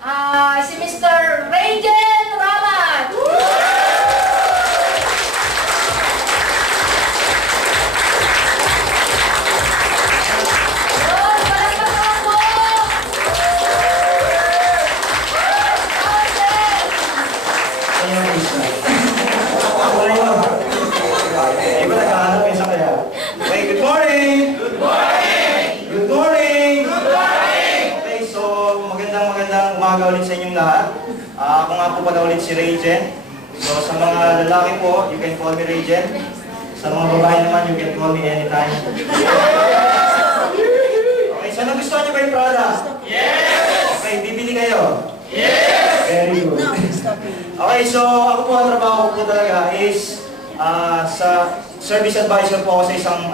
Si Mr. Rajen Ramat. Good morning! Good morning! Good morning! Good morning! Okay, so magandang umaga ulit sa inyong lahat. Ako nga po pala ulit si Rajen. So sa mga lalaki po, you can call me Rajen. Sa mga babae naman, you can call me anytime. Okay, so nagustuhan niyo ba yung product? Yes! Okay, bibili kayo? Yes! Very good. Okay, so ako po ang trabaho ko talaga is sa service advisor po ako sa isang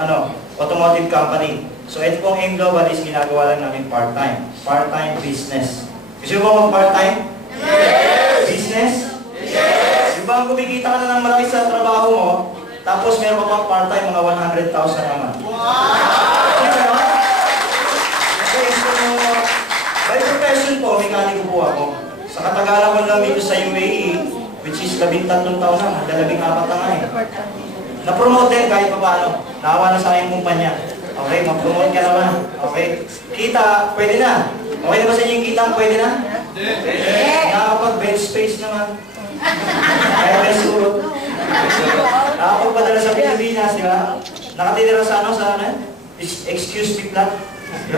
automotive company. So ito pong AIM Global is ginagawa lang namin part-time. Part-time business. Gusto mo mag-part-time? Yes! Business? Yes! Yung bang kumikita ka na ng malaki sa trabaho mo, tapos meron ka pang part-time mga 100,000 naman. Wow! Okay, so by profession po, mekaniko po ako. Sa katagalan ko lang dito sa UAE, which is 13 taon na, 14 na nga eh. Na-promote din kahit pa paano. Naawa na sa aking kumpanya. Okay, mag-promote ka naman. Okay. Kita, pwede na. Okay na ba sa inyo yung kita? Pwede na? Nakakapag-bench space naman. Kaya may surot. Nakakapagpadala sa Pilipinas, di ba? Nakatitira sa excuse me plan.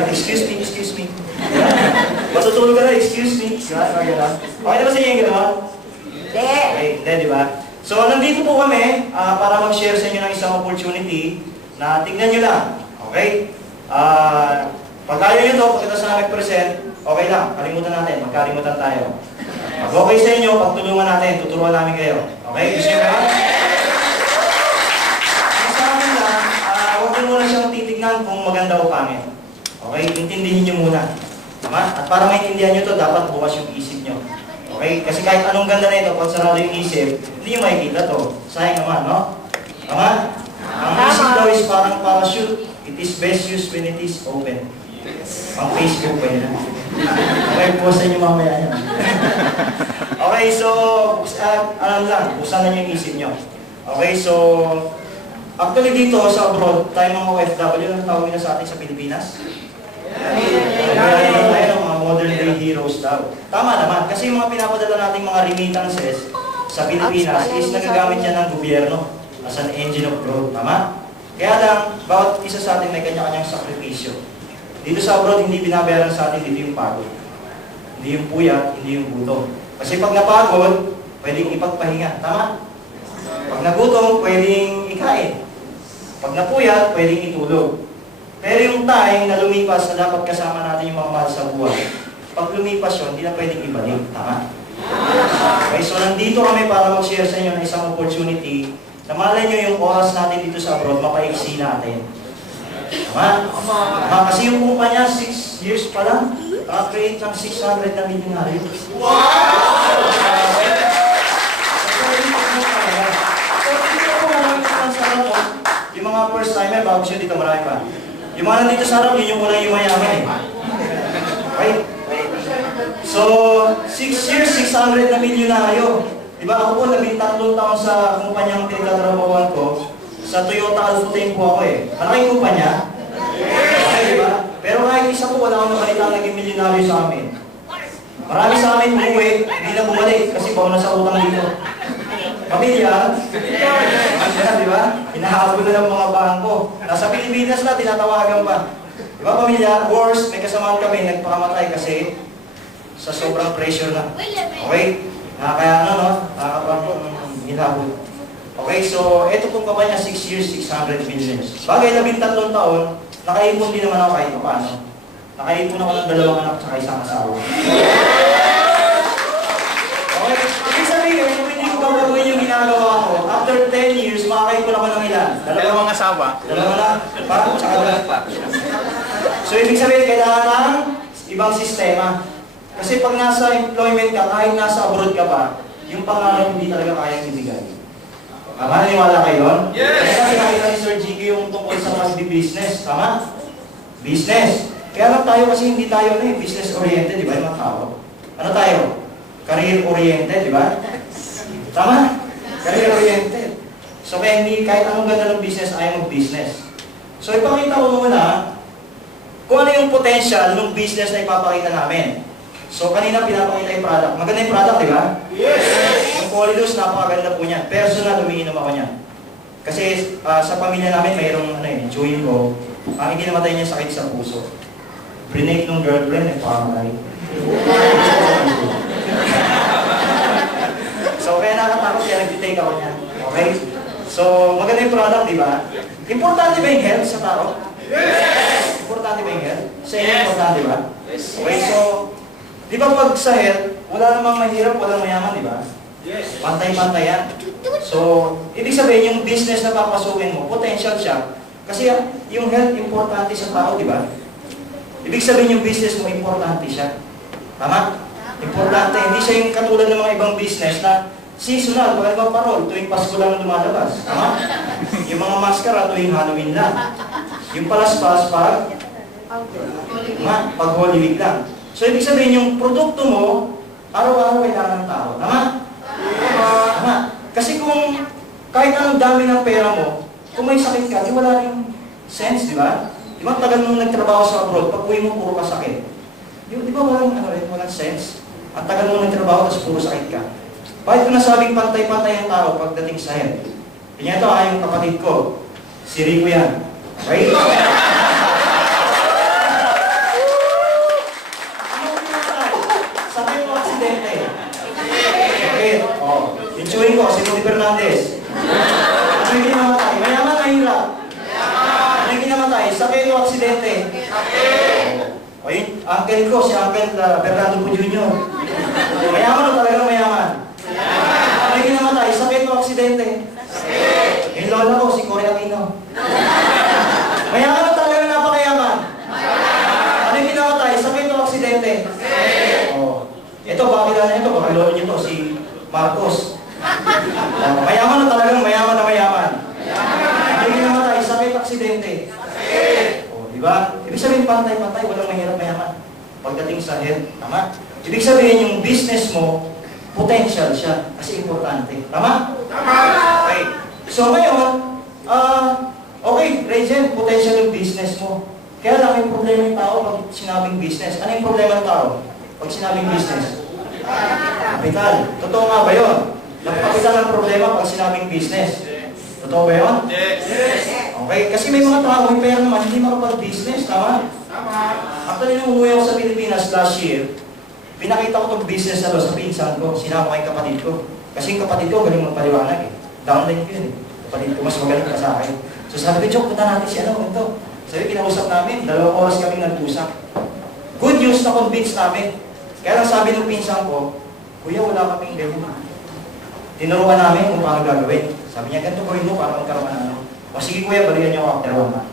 Excuse me. Matutulog ka na, excuse me. Okay na ba sa inyo yung gano'n? Okay, di ba? So, nandito po kami para mag-share sa inyo ng isang opportunity na tignan nyo lang. Okay? Pag ayaw nyo ito, pagkatapos na nag-present, okay lang, kalimutan natin, magkalimutan tayo. Pag okay sa inyo, pagtulungan natin, tuturuan namin kayo. Okay? Gusto nyo ba? Sa amin lang, huwag nyo muna siyang titignan kung maganda o pangit. Okay? Intindihin nyo muna. Tama? At para maintindihan nyo ito, dapat bukas yung isip nyo. Okay? Kasi kahit anong ganda na ito, pag sarado yung isip, hindi nyo makikita to. Sayang naman, no? Tama? Ang isip daw is parang parachute. It is best used when it is open. Pang Facebook pa yun. Okay, post nyo mamaya yan. Okay, so, buksan na nyo yung isip nyo. Okay, so, actually dito sa abroad, tayo mga OFW, ang tawag na sa atin sa Pilipinas? Tayo mga modern day heroes daw. Tama naman, kasi yung mga pinapadala nating mga remittances sa Pilipinas is nagagamit yan ng gobyerno as an engine of growth. Tama? Kaya lang, bawat isa sa atin may kanya-kanyang sakripisyo. Dito sa abroad, hindi binabayaran sa atin dito yung pagod. Hindi yung puyat, hindi yung gutom. Kasi pag napagod, pwedeng ipagpahinga. Tama? Pag nagutom, pwedeng ikain. Pag napuyat, pwedeng itulog. Pero yung time na lumipas na dapat kasama natin yung mga mahal sa buhay, pag lumipas yun, hindi na pwedeng ibalik. Tama? Okay, so nandito kami para mag-share sa inyo ng isang opportunity na malay nyo yung oras natin dito sa abroad, mapaiksi natin. Tama? Kasi yung kumpanya, 6 years pa lang, create ng 600 na milyonaryo. Wow! Yung mga first timer, bago siya dito, marami pa. Yung mga nandito sa harap, yun yung unang yung mayaman eh. Right? So, 6 years, 600 na milyonaryo. Diba ako po, 13 taon sa kumpanyang pinagtatrabahuan ko. Sa Toyota Alphotane po ako eh. Malaking kumpanya? Okay, diba? Pero kahit isa po, wala akong nabalita naging milyonaryo sa amin. Marami sa amin umuwi, hindi na bumalik kasi bawal na sa utang dito. Pamilya, diba? Hinahabol na ng mga bangko. Nasa Pilipinas na, tinatawagan pa. Diba pamilya, worse, may kasamaan kami, nagpakamatay kasi sa sobrang pressure na. Okay? Kaya nakakapang hinahabol. Okay, so ito pong kampanya, 6 years, 600 million. Bagay, 13 taon, nakaipon din naman ako kahit paano. Nakaipon ako ng 2 anak at isang asawa. Okay, ibig sabihin, kung hindi ko gagawin yung ginagawa ko, after 10 years, makakaipon ako ng ilan? 2 asawa? 2 na? Parang tsaka 2 pa. So ibig sabihin, kailangan ng ibang sistema. Kasi pag nasa employment ka, kahit nasa abroad ka pa, yung pangarap hindi talaga kayang ibigay. Tama? Naniwala kayo yun? Yes! Kaya nakita ni Sir Jiggy yung tungkol sa business. Tama? Business. Kaya lang tayo kasi hindi tayo business-oriented, di ba yung mga tao? ano tayo? Career-oriented, di ba? Tama? Career-oriented. So kaya hindi, kahit anong ganda ng business, ayaw mag-business. So ipakita ko muna kung ano yung potential ng business na ipapakita namin. So kanina pinapakita yung product. Maganda yung product, di ba? Yes! Yung Polydus, napakaganda po niyan. Personal, umiinom ako niyan. Kasi sa pamilya namin, mayroong chewing ko. Ang hindi namatay niya sakit sa puso. Brinake ng girlfriend, nagpamatay. So kaya nakatakot, kaya nag-take ako niyan. Okay? So maganda yung product, di ba? Importante ba yung health sa tao? Yes! Importante ba yung health? Sa inyo, importante ba? Okay, so di ba pag sa health, wala namang mahirap, walang mayaman, di ba? Yes. Pantay-pantay yan. So, ibig sabihin, yung business na papasukin mo, potential siya. Kasi yung health, importante sa tao, di ba? Ibig sabihin, yung business mo, importante siya. Tama? Importante. Hindi siya yung katulad ng mga ibang business na seasonal, pag ibang parol, tuwing Pasko lang lumalabas. Tama? Yung mga maskara, tuwing Halloween lang. Yung palaspas, pag Holy Week lang. So, ibig sabihin, yung produkto mo, araw-araw kailangan ng tao. Tama? Tama. Kasi kung kahit anong dami ng pera mo, kung may sakit ka, di wala rin sense, di ba? Di ba tagal mong nagtrabaho sa abroad, pag uwi mo, puro ka sakit. Di ba walang sense? Ang tagal mong nagtrabaho, tapos puro sakit ka. Bakit ko nasabing pantay-pantay ang tao pagdating sa health? Kanya ito, yung kapatid ko. Si Rico yan. Right? Sakit o aksidente? Sakit. Yung chewing ko, si Rudy Fernandez. Ano yung kinamatay? Mayaman na hirap. Ano yung kinamatay? Sakit o aksidente? O yung uncle ko, si Uncle Fernando po Jr. Mayaman o talagang mayaman? Ano yung kinamatay? Sakit o aksidente? Yung lola ko, si Cory Aquino. Mayaman o talagang napakayaman? Ano yung kinamatay? Sakit o aksidente? Ito, bakit na ito? Baka lolo niyo to, si Marcos. Mayaman na talagang mayaman na mayaman. Hindi namatay, sakit, aksidente. Di ba? Ibig sabihin, pantay-pantay, walang mahirap mayaman. Pagdating sa health, tama? Ibig sabihin, yung business mo, potential siya, kasi importante. Tama? Tama! Okay. So ngayon, okay, Regen, potential yung business mo. Kaya lang, may problema yung tao pag sinabing business. Ano yung problema ng tao? Pag sinabing business? Kapital. Totoo nga ba yun? Kapital ang problema pag sinabing business. Totoo ba yun? Yes. Okay, kasi may mga tao, may pera naman, hindi makapag-business, tama? Tama. Actually, nung umuwi ako sa Pilipinas last year, pinakita ko itong business na to sa pinsan ko, sinama ko yung kapatid ko. Kasi yung kapatid ko, galing magpaliwanag eh. Downline ko yun eh. Kapatid ko, mas magaling ka sa akin. So sabi ko, Joke, punta natin si ito. Sabi, kinausap namin, 2 oras kaming nag-usap. Good news na convince namin. Kaya lang sabi ng pinsan ko, Kuya, wala kaming ganyan. Tinuruan namin kung paano gagawin. Sabi niya, ganito gawin mo para magkaroon ka ng ano. O sige kuya, balikan niyo ako after 1 month.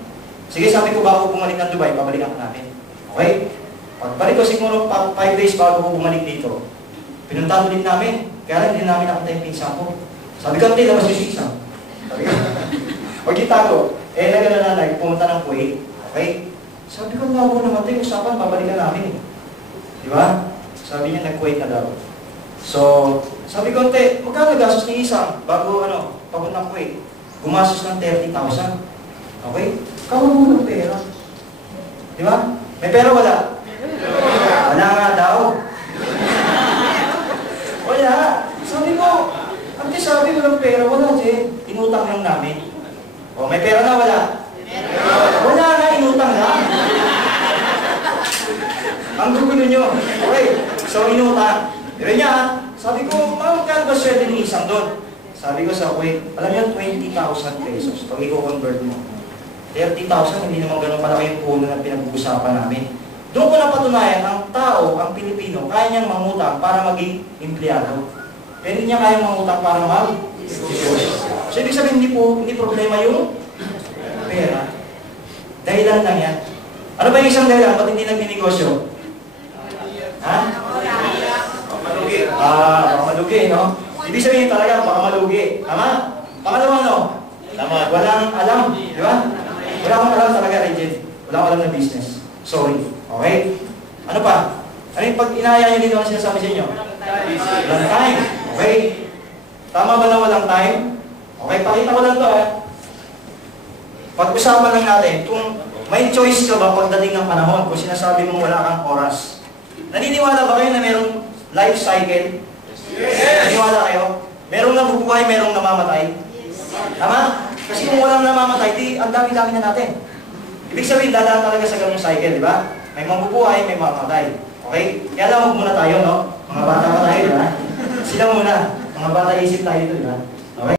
Sige, sabi ko, bago bumalik ng Dubai, pabalikan ko natin. Okay? Pagbalik ko siguro 5 days bago ko bumalik dito, pinuntahan ulit namin. Kaya lang hindi namin nakita yung pinsan ko. Sabi ko, hindi, labas yung pinsan. Sabi ko, huwag itago. Eh, nag-nanay, pumunta ng Kuwait. Okay? Sabi ko, labo naman tayo, usapan, babalikan namin. Di ba? Sabi niya, nag-Kuwait na daw. So, sabi ko, magkano gastos ni isang bago papuntang Kuwait? Gumastos ng 30,000. Okay? Kawawa ng pera. Di ba? May pera wala? Wala nga daw. Wala. Sabi ko, ante sabi ko ng pera, wala Jen. Inutang lang namin. O, may pera na wala? Wala na, inutang lang. Ang gugulo nyo. Okay, so inutang. Pero niya, sabi ko, magkano ba sweldo ni isang doon? Sabi ko sa Kuwait, alam niyo, 20,000 pesos. Pag i-convert mo, 30,000, hindi naman ganun malaki yung puno na pinag-uusapan namin. Doon ko napatunayan, ang tao, ang Pilipino, kaya niyang mangutang para maging empleyado. Pero hindi niya kayang mangutang para mag-negosyo. So, ibig sabihin, hindi problema yung pera. Dahilan lang yan. Ano ba yung isang dahilan? Ba't hindi nag-negosyo? Ha? Baka malugi, no? Ibig sabihin talaga, baka malugi. Tama? Pangalawa, no? Tama. Walang alam. Di ba? Wala akong alam talaga, Regent. Wala akong alam na business. Sorry. Okay? Ano pa? Ano yung pag inaya nyo dito ang sinasabi sa inyo? Walang time. Okay? Tama ba na walang time? Okay, pakita ko lang to Pag-usapan lang natin kung may choice ka ba pagdating ng panahon kung sinasabi mong wala kang oras. Naniniwala ba kayo na merong life cycle? Yes! Naniniwala kayo? Merong nabubuhay, merong namamatay? Yes. Tama? Kasi kung walang namamatay, di ang dami-dami na natin. Ibig sabihin, dadaan talaga sa ganung cycle, di ba? May mabubuhay, may mamamatay. Okay? Kaya lang, huwag muna tayo, no? Mga bata pa tayo, di ba? Sila muna. Mga bata isip tayo ito, di ba?